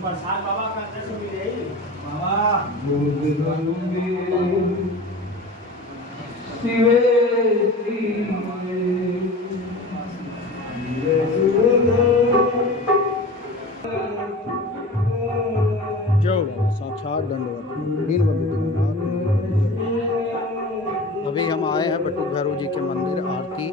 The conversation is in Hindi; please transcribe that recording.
प्रसाद बाबा का दर्शन मिले बाबा जो साक्षात दंडवत अभी हम आए हैं बटुक भैरव जी के मंदिर आरती